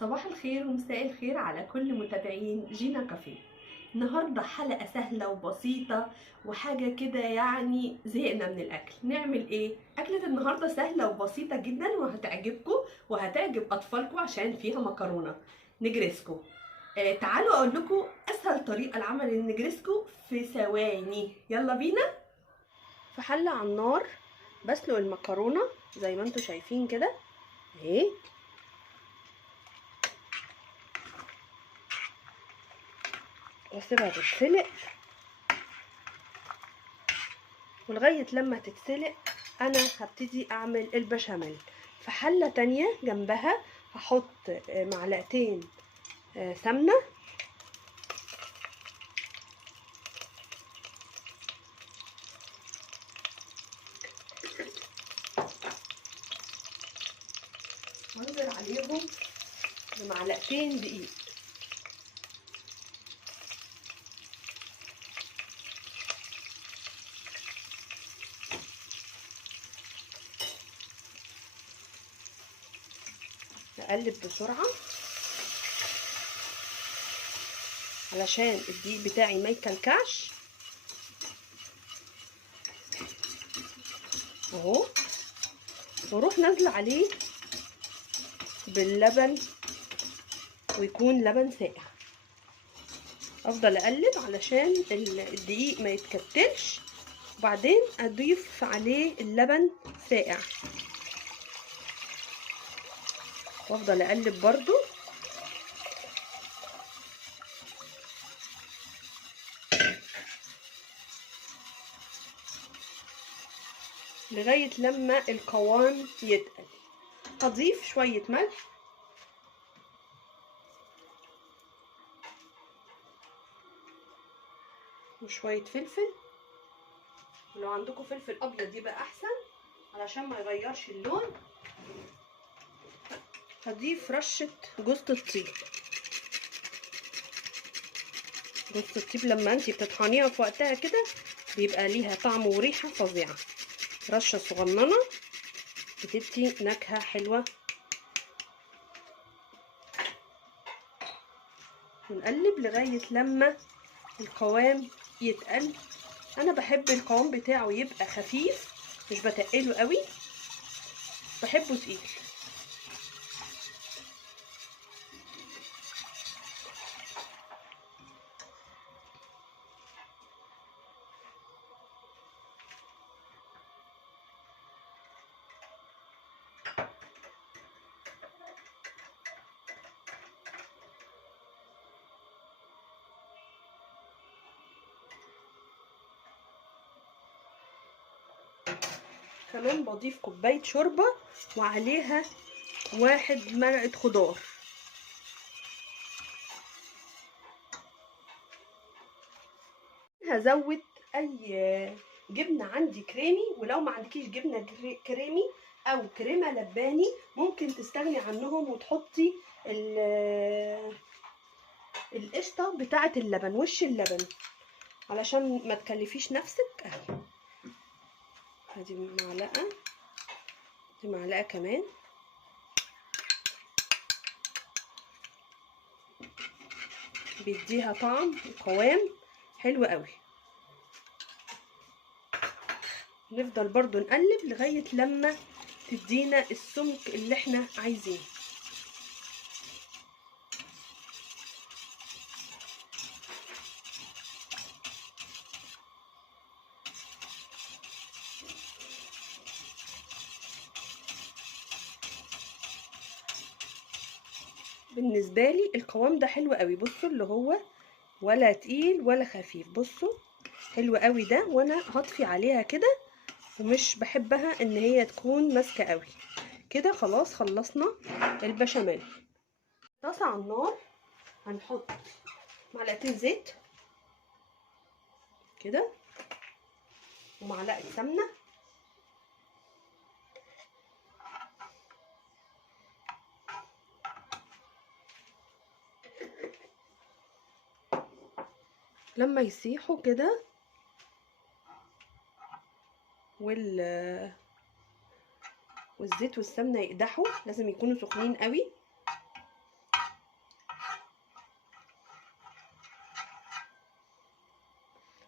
صباح الخير ومساء الخير على كل متابعين جينا كافيه. النهارده حلقة سهلة وبسيطة وحاجة كده، يعني زهقنا من الأكل. نعمل إيه؟ أكلة النهارده سهلة وبسيطة جدا وهتعجبكم وهتعجب أطفالكم عشان فيها مكرونة نجريسكو. تعالوا أقول لكم أسهل طريقة لعمل النجريسكو في ثواني. يلا بينا. في حلة على النار بسلق المكرونة زي ما انتوا شايفين كده اهي، واسيبها تتسلق ولغاية لما تتسلق انا هبتدي اعمل البشاميل. في حلة تانية جنبها هحط معلقتين سمنة، وانزل عليهم بمعلقتين دقيق. نقلب بسرعة علشان الدقيق بتاعي ما يكلكعش اهو، واروح نازله عليه باللبن ويكون لبن ساقع. افضل اقلب علشان الدقيق ما يتكتلش، وبعدين اضيف عليه اللبن ساقع وافضل اقلب برضو لغايه لما القوام يتقل. هضيف شويه ملح وشويه فلفل، ولو عندكم فلفل ابيض يبقى احسن علشان ما يغيرش اللون. هضيف رشه جوز الطيب. جوز الطيب لما انتي بتطحنيها في وقتها كده بيبقى ليها طعم وريحه فظيعه. رشه صغننه بتدي نكهه حلوه. ونقلب لغايه لما القوام يتقل. انا بحب القوام بتاعه يبقى خفيف، مش بتقله قوي، بحبه تقيل. كمان بضيف كوبايه شوربه وعليها 1 مرقه خضار. هزود اي جبنه عندي كريمي، ولو ما عندكيش جبنه كريمي او كريمه لباني ممكن تستغني عنهم وتحطي القشطه بتاعه اللبن، وش اللبن، علشان ما تكلفيش نفسك. اهي ادي معلقه، دي معلقه كمان. بيديها طعم وقوام حلو قوي. نفضل برضو نقلب لغايه لما تدينا السمك اللي احنا عايزينه. بالنسبه لي القوام ده حلو قوي. بصوا اللي هو ولا تقيل ولا خفيف، بصوا حلو قوي ده. وانا هطفي عليها كده ومش بحبها ان هي تكون ماسكه قوي كده. خلاص خلصنا البشاميل. طاسه على النار هنحط معلقتين زيت كده ومعلقه سمنه، لما يسيحوا كده والزيت والسمنه يقدحوا، لازم يكونوا سخنين قوي.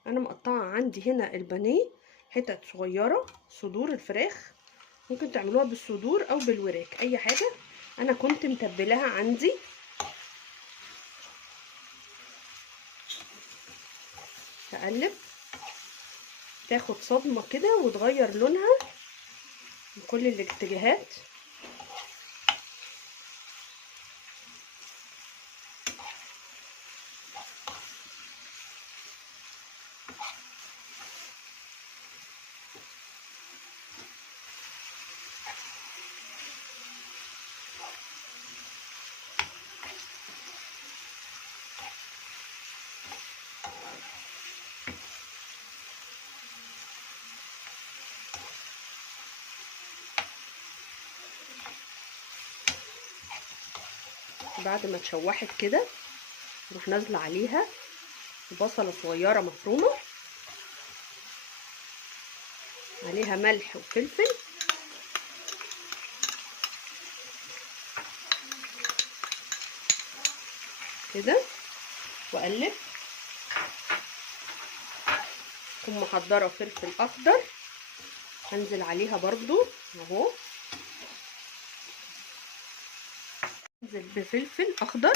انا مقطعه عندي هنا البانيه حتت صغيره، صدور الفراخ ممكن تعملوها بالصدور او بالوراك اي حاجه. انا كنت متبلاها عندي. تقلب تاخد صدمه كده وتغير لونها من كل الاتجاهات. بعد ما اتشوحت كده نروح نازله عليها بصله صغيره مفرومه، عليها ملح وفلفل كده، واقلب. اكون محضره فلفل اخضر هنزل عليها برضو اهو، انزل بفلفل اخضر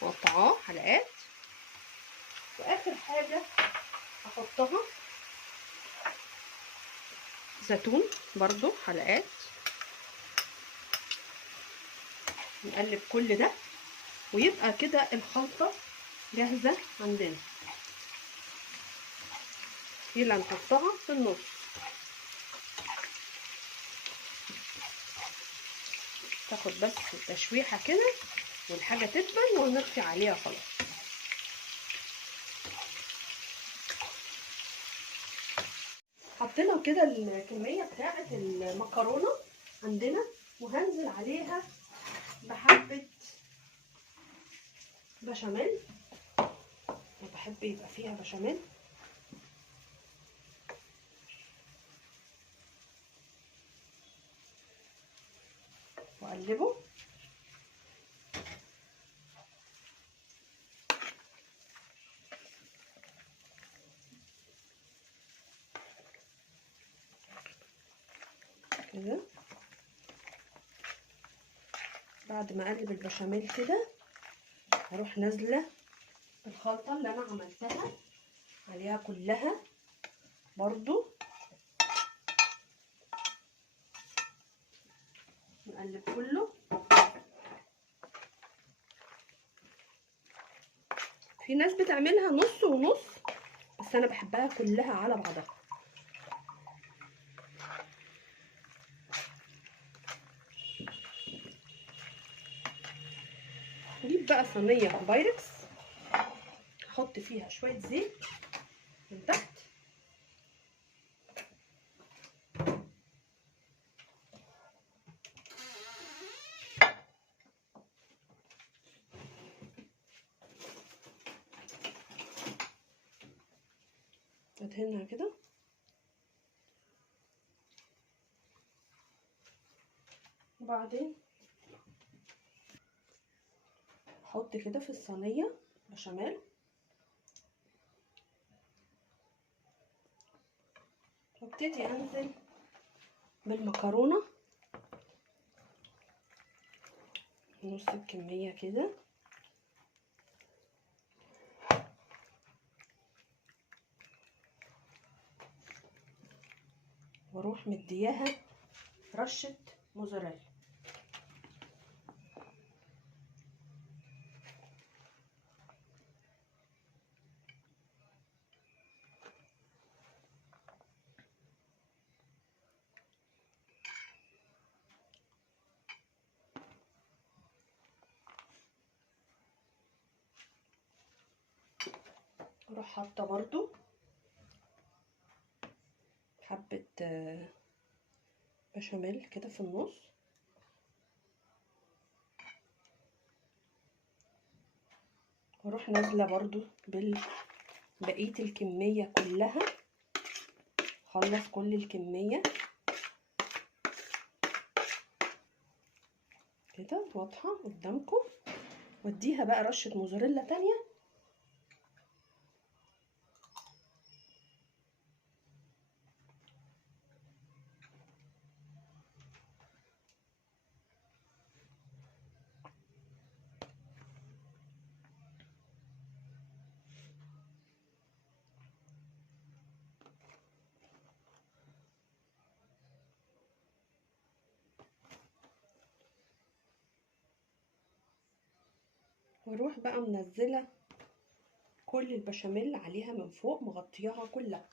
واقطعاه حلقات. واخر حاجه احطها زيتون برضو حلقات. نقلب كل ده ويبقى كده الخلطه جاهزه عندنا. يلا نحطها في النص، تاخد بس تشويحه كده والحاجه تدبل ونطفي عليها خلاص. حطينا كده الكميه بتاعه المكرونه عندنا، وهنزل عليها بحبه بشاميل. انا بحب يبقى فيها بشاميل. واقلبه كده. بعد ما اقلب البشاميل كده هروح نازله بالخلطه اللي انا عملتها عليها كلها برضو. نقلب كله. في ناس بتعملها نص ونص، بس انا بحبها كلها على بعضها. نجيب بقى صينيه بايركس، احط فيها شويه زيت من تحت، ادهنها كده. وبعدين احط كده في الصينيه بشاميل، وابتدي انزل بالمكرونه نص الكميه كده. واروح مدياها رشه موزاريلا. اروح حاطه برضو حبه بشاميل كده في النص، واروح نازله برضو بقيه الكميه كلها. خلص كل الكميه كده واضحه قدامكم. واديها بقى رشه موزاريلا تانية واروح بقى منزله كل البشاميل عليها من فوق، مغطياها كلها.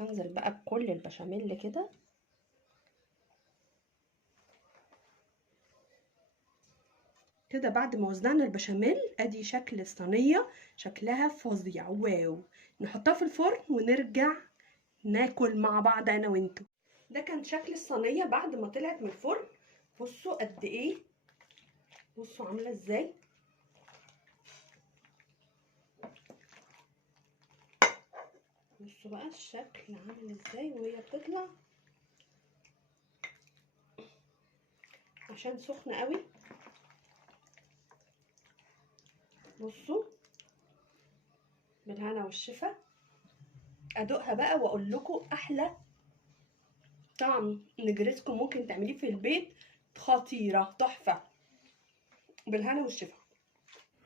انزل بقى بكل البشاميل كده. كده بعد ما وزعنا البشاميل ادي شكل الصينيه، شكلها فظيع واو. نحطها في الفرن ونرجع ناكل مع بعض انا وانتو. ده كان شكل الصينيه بعد ما طلعت من الفرن. بصوا قد ايه، بصوا عامله ازاي. بصوا بقى الشكل عامل ازاي وهي بتطلع، عشان سخنه قوي. بصوا بالهنا والشفا. ادوقها بقى واقول لكم احلى طعم نجرسكو ممكن تعمليه في البيت، خطيره تحفه. بالهنا والشفا.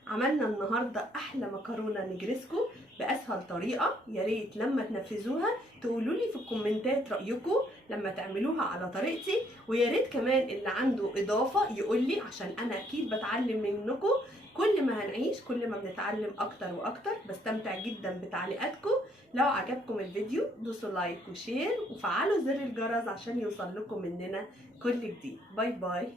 عملنا النهارده احلى مكرونه نجرسكو باسهل طريقه. يا ريت لما تنفذوها تقولوا لي في الكومنتات رايكم لما تعملوها على طريقتي، ويا ريت كمان اللي عنده اضافه يقول لي، عشان انا اكيد بتعلم منكم. كل ما هنعيش كل ما بنتعلم اكتر واكتر. بستمتع جدا بتعليقاتكم. لو عجبكم الفيديو دوسوا لايك وشير وفعلوا زر الجرس عشان يوصل لكم مننا كل جديد. باي باي.